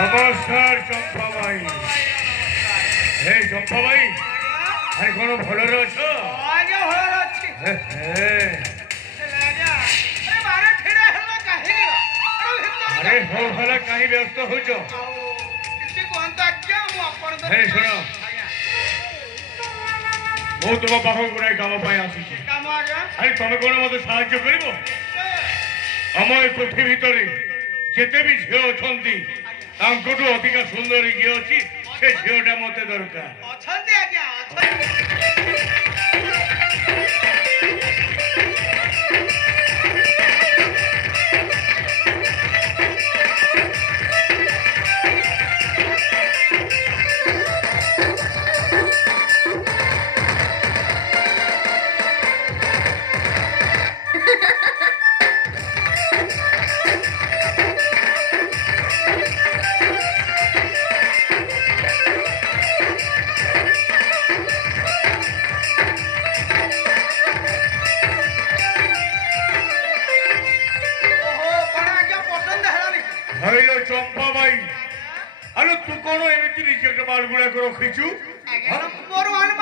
नमस्कार चंपा भाई। हे चंपा भाई, अरे कौन भलर अछ? आगे भलर अछि। हे अरे बारे ठेड़ा हला काहे अरे हो भला काहे व्यस्त होछ? किसी को अंत आज्ञा मु अपन तो हे सुनो, मु तुम पाखु गुराई काम पाई आसी। काम आज्ञा। अरे तुम कोन मते साहाय्य करिवो? हम ए पृथ्वी भितरे जेते भी झियो अछंती तांकटू अधिका सुंदरी किए अछि से झियोटा मते दरकार। अछंती आज्ञा अछंती। हरिलो चंपा भाई, अरे तू कौन एमिति रिजेक्ट माल गुड़ा को रखिछु? More one